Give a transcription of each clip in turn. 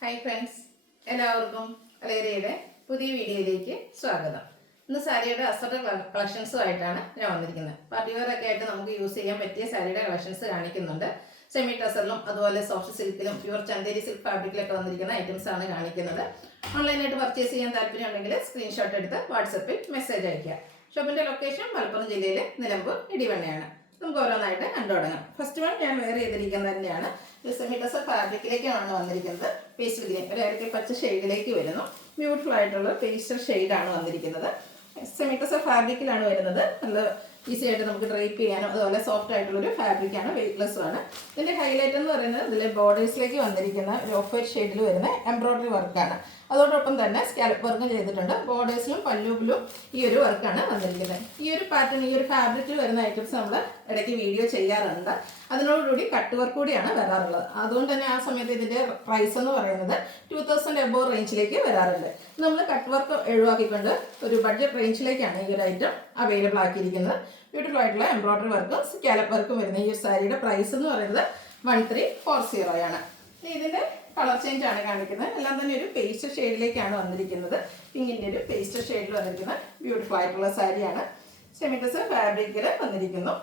Hi friends, എല്ലാവർക്കും അലേറിയയുടെ പുതിയ വീഡിയോയിലേക്ക് സ്വാഗതം. ഇന്ന് സാരിയുടെ അസറ് കളക്ഷൻസുമായിട്ടാണ് ഞാൻ വന്നിരിക്കുന്നത്. പാർട്ടി വെയർ ഒക്കെ ആയിട്ട് നമുക്ക് യൂസ് ചെയ്യാൻ പറ്റിയ സാരിയുടെ കളക്ഷൻസ് കാണിക്കുന്നുണ്ട്. സെമി ടസറിലും അതുപോലെ സോഫ്റ്റ് സിൽക്കിലും പ്യുവർ ചന്തേരി സിൽക്ക് ഫാബ്രിക്കിലൊക്കെ വന്നിരിക്കുന്ന ഐറ്റംസ് ആണ് കാണിക്കുന്നത്. ഓൺലൈനായിട്ട് പർച്ചേസ് ചെയ്യാൻ താല്പര്യമുണ്ടെങ്കിൽ സ്ക്രീൻഷോട്ട് എടുത്ത് വാട്സപ്പിൽ മെസ്സേജ് അയയ്ക്കുക. ഷോപ്പിൻ്റെ ലൊക്കേഷൻ മലപ്പുറം ജില്ലയിലെ നിലമ്പൂർ ഇടിവണ്ണയാണ്. നമുക്ക് ഓരോന്നായിട്ട് കണ്ടു തുടങ്ങാം. ഫസ്റ്റ് വൺ ഞാൻ വെയർ ചെയ്തിരിക്കുന്നത് തന്നെയാണ്. സെമി ടസർ ഫാബ്രിക്കിലേക്കാണ് വന്നിരിക്കുന്നത്. പേസ്റ്റൽ ഗ്രീൻ, ഒരു ഇടയ്ക്ക് പച്ച ഷെയ്ഡിലേക്ക് വരുന്നു. ബ്യൂട്ടിഫുൾ ആയിട്ടുള്ള പേസ്റ്റൽ ഷെയ്ഡാണ് വന്നിരിക്കുന്നത്. സെമി ടസർ ഫാബ്രിക്കിലാണ് വരുന്നത്. നല്ല ഈസി ആയിട്ട് നമുക്ക് ഡ്രൈപ്പ് ചെയ്യാനും അതുപോലെ സോഫ്റ്റ് ആയിട്ടുള്ളൊരു ഫാബ്രിക്കാണ്, വെയ്റ്റ്ലെസ്സും ആണ്. ഇതിൻ്റെ ഹൈലൈറ്റ് എന്ന് പറയുന്നത് ഇതിൽ ബോർഡേഴ്സിലേക്ക് വന്നിരിക്കുന്ന ഒരു ഓഫ് വൈറ്റ് ഷെയ്ഡിൽ വരുന്ന എംബ്രോയ്ഡറി വർക്കാണ്. അതോടൊപ്പം തന്നെ സ്കാലപ്പ് വർക്കും ചെയ്തിട്ടുണ്ട്. ബോർഡേഴ്സിലും പല്ലുവിലും ഈ ഒരു വർക്കാണ് വന്നിരിക്കുന്നത്. ഈ ഒരു പാറ്റേൺ, ഈ ഒരു ഫാബ്രിക്കിൽ വരുന്ന ഐറ്റംസ് നമ്മൾ ഇടയ്ക്ക് വീഡിയോ ചെയ്യാറുണ്ട്. അതിനോടുകൂടി കട്ട് വർക്ക് കൂടിയാണ് വരാറുള്ളത്. അതുകൊണ്ട് തന്നെ ആ സമയത്ത് ഇതിൻ്റെ പ്രൈസ് എന്ന് പറയുന്നത് 2000 എബോവ് റേഞ്ചിലേക്ക് വരാറുണ്ട്. നമ്മൾ കട്ട് വർക്ക് ഒഴിവാക്കിക്കൊണ്ട് ഒരു ബഡ്ജറ്റ് റേഞ്ചിലേക്കാണ് ഈ ഒരു ഐറ്റം അവൈലബിൾ ആക്കിയിരിക്കുന്നത്. ബ്യൂട്ടിഫുൾ ആയിട്ടുള്ള എംബ്രോയ്ഡറി വർക്കും സ്കാലപ്പ് വർക്കും വരുന്ന ഈ ഒരു സാരിയുടെ പ്രൈസ് എന്ന് പറയുന്നത് 1340 ആണ്. ഇതിൻ്റെ കളർ ചേഞ്ച് ആണ് കാണിക്കുന്നത്. എല്ലാം തന്നെ ഒരു പേസ്റ്റൽ ഷെയ്ഡിലേക്കാണ് വന്നിരിക്കുന്നത്. പിങ്കിൻ്റെ ഒരു പേസ്റ്റൽ ഷെയ്ഡിൽ വന്നിരിക്കുന്ന ബ്യൂട്ടിഫുൾ ആയിട്ടുള്ള സാരിയാണ്. സെമി ടസർ ഫാബ്രിക്കിൽ വന്നിരിക്കുന്നു.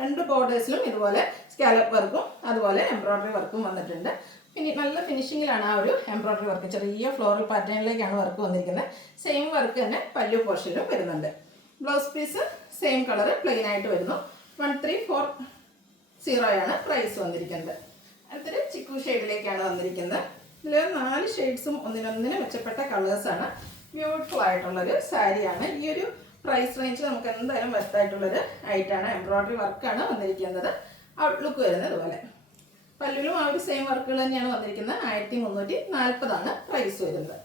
രണ്ട് ബോർഡേഴ്സിലും ഇതുപോലെ സ്കാലപ്പ് വർക്കും അതുപോലെ എംബ്രോയ്ഡറി വർക്കും വന്നിട്ടുണ്ട്. പിന്നെ നല്ല ഫിനിഷിങ്ങിലാണ് ആ ഒരു എംബ്രോയ്ഡറി വർക്ക്. ചെറിയ ഫ്ലോറൽ പാറ്റേണിലേക്കാണ് വർക്ക് വന്നിരിക്കുന്നത്. സെയിം വർക്ക് തന്നെ പല്ലു പോർഷനിലും വരുന്നുണ്ട്. Blouse piece same colour plain ആയിട്ട് വരുന്നു. 1340 ആണ് പ്രൈസ് വന്നിരിക്കുന്നത്. അടുത്തൊരു ചിക്കു ഷെയ്ഡിലേക്കാണ് വന്നിരിക്കുന്നത്. ഇതിൽ 4 ഷെയ്ഡ്സും ഒന്നിനൊന്നിന് മെച്ചപ്പെട്ട കളേഴ്സാണ്. ബ്യൂട്ടിഫുൾ ആയിട്ടുള്ളൊരു സാരിയാണ്. ഈ ഒരു പ്രൈസ് റേഞ്ച് നമുക്ക് എന്തായാലും വെർത്തായിട്ടുള്ളൊരു ഐറ്റാണ്. എംബ്രോയ്ഡറി വർക്കാണ് വന്നിരിക്കുന്നത്. ഔട്ട്ലുക്ക് വരുന്നത് ഇതുപോലെ. പല്ലുവിലും ആ ഒരു സെയിം വർക്കുകൾ തന്നെയാണ് വന്നിരിക്കുന്നത്. 1340 ആണ് പ്രൈസ് വരുന്നത്.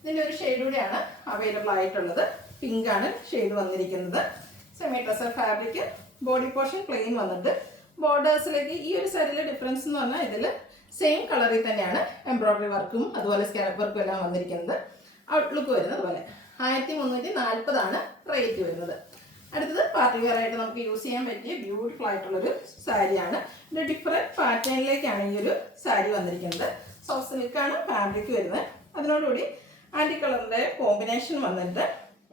ഇതിൻ്റെ ഒരു ഷെയ്ഡ് കൂടിയാണ് അവൈലബിൾ ആയിട്ടുള്ളത്. പിങ്കാണ് ഷെയ്ഡ് വന്നിരിക്കുന്നത്. Semi tussar fabric, body portion plain വന്നിട്ട് ബോർഡേഴ്സിലേക്ക് ഈ ഒരു സാരിയിലെ ഡിഫറൻസ് എന്ന് പറഞ്ഞാൽ ഇതിൽ സെയിം കളറിൽ തന്നെയാണ് എംബ്രോയ്ഡറി വർക്കും അതുപോലെ സ്കാലപ്പ് വർക്കും എല്ലാം വന്നിരിക്കുന്നത്. ഔട്ട്ലുക്ക് വരുന്നത് അതുപോലെ. 1340 ആണ് റേറ്റ് വരുന്നത്. അടുത്തത് പാർട്ടി വെയർ ആയിട്ട് നമുക്ക് യൂസ് ചെയ്യാൻ പറ്റിയ ബ്യൂട്ടിഫുൾ ആയിട്ടുള്ളൊരു സാരിയാണ്. ഒരു ഡിഫറെൻറ്റ് പാറ്റേണിലേക്കാണ് ഈ ഒരു സാരി വന്നിരിക്കുന്നത്. സോഫ്റ്റ് സിൽക്കാണ് ഫാബ്രിക് വരുന്നത്. അതിനോടുകൂടി ആൻറ്റി കളറിൻ്റെ കോമ്പിനേഷൻ വന്നിട്ട്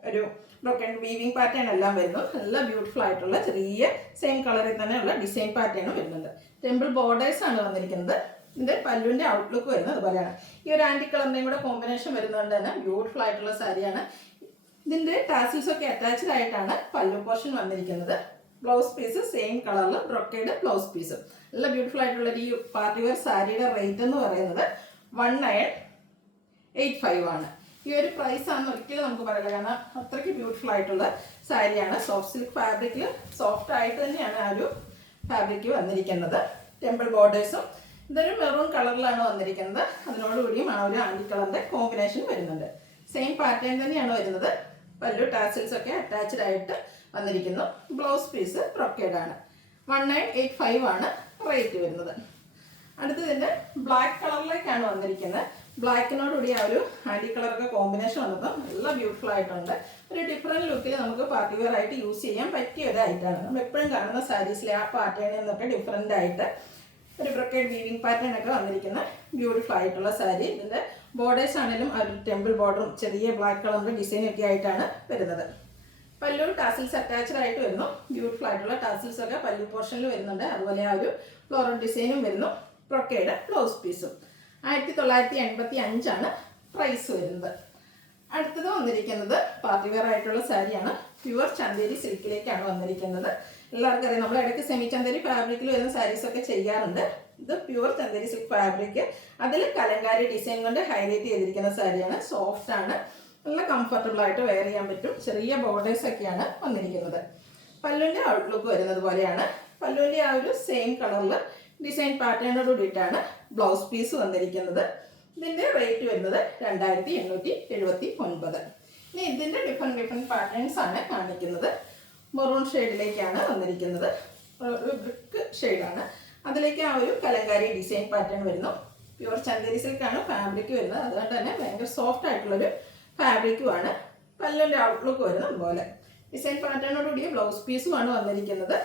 ഒരു ബ്രോക്കൺ വീവിങ് പാറ്റേൺ എല്ലാം വരുന്നു. നല്ല ബ്യൂട്ടിഫുൾ ആയിട്ടുള്ള ചെറിയ സെയിം കളറിൽ തന്നെയുള്ള ഡിസൈൻ പാറ്റേണും വരുന്നുണ്ട്. ടെമ്പിൾ ബോർഡേഴ്സ് ആണ് വന്നിരിക്കുന്നത്. ഇതിൻ്റെ പല്ലുവിൻ്റെ ഔട്ട്ലുക്ക് വരുന്നത് അതുപോലെയാണ്. ഈ ഒരു ആൻറ്റി കളറിൻ്റെയും കൂടെ കോമ്പിനേഷൻ വരുന്നതുകൊണ്ട് തന്നെ ബ്യൂട്ടിഫുൾ ആയിട്ടുള്ള സാരിയാണ്. ഇതിൻ്റെ ടാസിൽസ് ഒക്കെ അറ്റാച്ച്ഡ് ആയിട്ടാണ് പല്ലു പോർഷൻ വന്നിരിക്കുന്നത്. ബ്ലൗസ് പീസ് സെയിം കളറിൽ ബ്രൊക്കേഡ് ബ്ലൗസ് പീസ്. നല്ല ബ്യൂട്ടിഫുൾ ആയിട്ടുള്ള ഈ പാർട്ടി വെയർ സാരിയുടെ റേറ്റ് എന്ന് പറയുന്നത് 1985 ആണ്. ഈ ഒരു പ്രൈസ് ആണെന്ന് ഒരിക്കലും നമുക്ക് പറയില്ല. കാരണം അത്രയ്ക്ക് ബ്യൂട്ടിഫുൾ ആയിട്ടുള്ള സാരിയാണ്. സോഫ്റ്റ് സിൽക്ക് ഫാബ്രിക്കിൽ സോഫ്റ്റ് ആയിട്ട് തന്നെയാണ് ആ ഒരു ഫാബ്രിക് വന്നിരിക്കുന്നത്. ടെമ്പിൾ ബോർഡേഴ്സും ഇതൊരു മെറൂൺ കളറിലാണ് വന്നിരിക്കുന്നത്. അതിനോടുകൂടിയും ആ ഒരു ആൻറ്റി കളറിൻ്റെ കോമ്പിനേഷൻ വരുന്നുണ്ട്. സെയിം പാറ്റേൺ തന്നെയാണ് വരുന്നത്. പല്ലു ടാസിൽസ് ഒക്കെ അറ്റാച്ച്ഡ് ആയിട്ട് വന്നിരിക്കുന്നു. Blouse piece ബ്രൊക്കേഡാണ്. 1985 ആണ് റേറ്റ് വരുന്നത്. അടുത്തതിൻ്റെ ബ്ലാക്ക് കളറിലേക്കാണ് വന്നിരിക്കുന്നത്. ബ്ലാക്കിനോടുകൂടി ആ ഒരു ആൻറ്റി കളറൊക്കെ കോമ്പിനേഷൻ വന്നപ്പോൾ നല്ല ബ്യൂട്ടിഫുൾ ആയിട്ടുണ്ട്. ഒരു ഡിഫറെൻറ്റ് ലുക്കിൽ നമുക്ക് പാർട്ടി വെയർ ആയിട്ട് യൂസ് ചെയ്യാൻ പറ്റിയ ഒരു ഐറ്റമാണ്. നമ്മൾ എപ്പോഴും കാണുന്ന സാരീസിലെ ആ പാറ്റേണിൽ നിന്നൊക്കെ ഡിഫറെൻ്റ് ആയിട്ട് ഒരു ബ്രൊക്കേഡ് വീവിങ് പാറ്റേൺ ഒക്കെ വന്നിരിക്കുന്ന ബ്യൂട്ടിഫുൾ ആയിട്ടുള്ള സാരി. ഇതിൻ്റെ ബോർഡേഴ്സ് ആണെങ്കിലും ആ ഒരു ടെമ്പിൾ ബോർഡറും ചെറിയ ബ്ലാക്ക് കളറിൻ്റെ ഡിസൈനും ഒക്കെ ആയിട്ടാണ് വരുന്നത്. പല്ലു ടാസിൽസ് അറ്റാച്ച്ഡ് ആയിട്ട് വരുന്നു. ബ്യൂട്ടിഫുൾ ആയിട്ടുള്ള ടാസിൽസ് ഒക്കെ പല്ലു പോർഷനിൽ വരുന്നുണ്ട്. അതുപോലെ ആ ഒരു ഫ്ലോറൽ ഡിസൈനും വരുന്നു. ബ്രൊക്കേഡ് ബ്ലൗസ് പീസും. 1985 ആണ് പ്രൈസ് വരുന്നത്. അടുത്തത് വന്നിരിക്കുന്നത് പാർട്ടി വെയർ ആയിട്ടുള്ള സാരിയാണ്. പ്യുവർ ചന്തേരി സിൽക്കിലേക്കാണ് വന്നിരിക്കുന്നത്. എല്ലാവർക്കും അറിയാം, നമ്മൾ ഇടയ്ക്ക് സെമി ചന്തേരി ഫാബ്രിക്കിൽ വരുന്ന സാരീസൊക്കെ ചെയ്യാറുണ്ട്. ഇത് പ്യുവർ ചന്തേരി സിൽക്ക് ഫാബ്രിക്, അതിൽ കലങ്കാരി ഡിസൈൻ കൊണ്ട് ഹൈലൈറ്റ് ചെയ്തിരിക്കുന്ന സാരിയാണ്. സോഫ്റ്റ് ആണ്, നല്ല കംഫർട്ടബിൾ ആയിട്ട് വെയർ ചെയ്യാൻ പറ്റും. ചെറിയ ബോർഡേഴ്സ് ഒക്കെയാണ് വന്നിരിക്കുന്നത്. പല്ലുവിൻ്റെ ഔട്ട്ലുക്ക് വരുന്നത് പോലെയാണ്. പല്ലുവിൻ്റെ ആ ഒരു സെയിം കളറിൽ ഡിസൈൻ പാറ്റേണോട് കൂടിയിട്ടാണ് ബ്ലൗസ് പീസ് വന്നിരിക്കുന്നത്. ഇതിൻ്റെ റേറ്റ് വരുന്നത് 2879. ഇനി ഇതിൻ്റെ ഡിഫറെൻറ്റ് പാറ്റേൺസ് ആണ് കാണിക്കുന്നത്. മെറൂൺ ഷെയ്ഡിലേക്കാണ് വന്നിരിക്കുന്നത്. ഒരു ബ്രിക്ക് ഷെയ്ഡാണ്. അതിലേക്ക് ആ ഒരു കലങ്കാരി ഡിസൈൻ പാറ്റേൺ വരുന്നു. പ്യുവർ ചന്തേരി സിൽക്കാണ് ഫാബ്രിക് വരുന്നത്. അതുകൊണ്ട് തന്നെ ഭയങ്കര സോഫ്റ്റ് ആയിട്ടുള്ളൊരു ഫാബ്രിക്കുമാണ്. പല്ലുവിൻ്റെ ഔട്ട്ലുക്ക് വരുന്നത് അതുപോലെ. ഡിസൈൻ പാറ്റേണോടുകൂടിയ ബ്ലൗസ് പീസുമാണ് വന്നിരിക്കുന്നത്.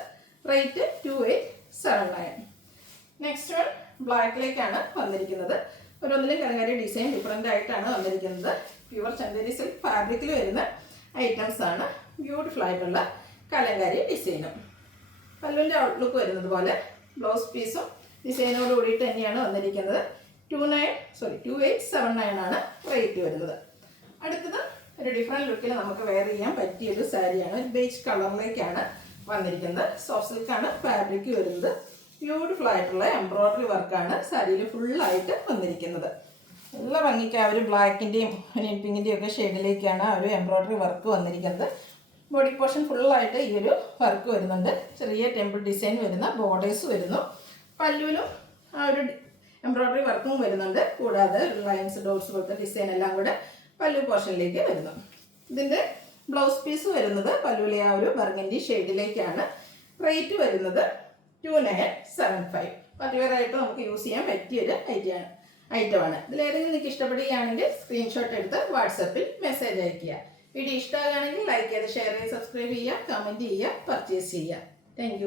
റേറ്റ് 2879. നെക്സ്റ്റ് വൺ ബ്ലാക്കിലേക്കാണ് വന്നിരിക്കുന്നത്. ഓരോന്നിലും കലങ്കാരി ഡിസൈൻ ഡിഫറെൻ്റ് ആയിട്ടാണ് വന്നിരിക്കുന്നത്. പ്യുവർ ചന്ദേരി സിൽക്ക് ഫാബ്രിക്കിൽ വരുന്ന ഐറ്റംസ് ആണ്. ബ്യൂട്ടിഫുൾ ആയിട്ടുള്ള കലങ്കാരി ഡിസൈനും. പല്ലുവിൻ്റെ ഔട്ട്ലുക്ക് വരുന്നത് പോലെ ബ്ലൗസ് പീസും ഡിസൈനോട് കൂടിയിട്ട് തന്നെയാണ് വന്നിരിക്കുന്നത്. 2879 ആണ് റേറ്റ് വരുന്നത്. അടുത്തത് ഒരു ഡിഫറെൻറ്റ് ലുക്കിൽ നമുക്ക് വെയർ ചെയ്യാൻ പറ്റിയൊരു സാരിയാണ്. ഒരു ബേജ് കളറിലേക്കാണ് വന്നിരിക്കുന്നത്. സോഫ്റ്റ് സിൽക്കാണ് ഫാബ്രിക് വരുന്നത്. ബ്യൂട്ടിഫുൾ ആയിട്ടുള്ള എംബ്രോയ്ഡറി വർക്കാണ് സാരിയിൽ ഫുള്ളായിട്ട് വന്നിരിക്കുന്നത്. നല്ല ഭംഗിക്ക് ആ ഒരു ബ്ലാക്കിൻ്റെയും പിങ്കിൻ്റെയും ഒക്കെ ഷെയ്ഡിലേക്കാണ് ആ ഒരു എംബ്രോയ്ഡറി വർക്ക് വന്നിരിക്കുന്നത്. ബോഡി പോർഷൻ ഫുള്ളായിട്ട് ഈ ഒരു വർക്ക് വരുന്നുണ്ട്. ചെറിയ ടെമ്പിൾ ഡിസൈൻ വരുന്ന ബോർഡേഴ്സ് വരുന്നു. പല്ലുവിലും ആ ഒരു എംബ്രോയ്ഡറി വർക്കും വരുന്നുണ്ട്. കൂടാതെ ലൈൻസ് ഡോട്ട്സ് പോലത്തെ ഡിസൈൻ എല്ലാം കൂടെ പല്ലു പോർഷനിലേക്ക് വരുന്നു. ഇതിൻ്റെ ബ്ലൗസ് പീസ് വരുന്നത് പല്ലുവിലെ ആ ഒരു ബർഗൻഡി ഷെയ്ഡിലേക്കാണ്. റേറ്റ് വരുന്നത് 2975. പറ്റുവരായിട്ട് നമുക്ക് യൂസ് ചെയ്യാൻ പറ്റിയൊരു ഐറ്റമാണ്. ഇതിലേതെങ്കിലും നിങ്ങൾക്ക് ഇഷ്ടപ്പെടുകയാണെങ്കിൽ സ്ക്രീൻഷോട്ട് എടുത്ത് വാട്സപ്പിൽ മെസ്സേജ് അയയ്ക്കുക. വീഡിയോ ഇഷ്ടമാകുകയാണെങ്കിൽ ലൈക്ക് ചെയ്ത് ഷെയർ ചെയ്ത് സബ്സ്ക്രൈബ് ചെയ്യുക, കമൻറ്റ് ചെയ്യുക, പർച്ചേസ് ചെയ്യുക. താങ്ക്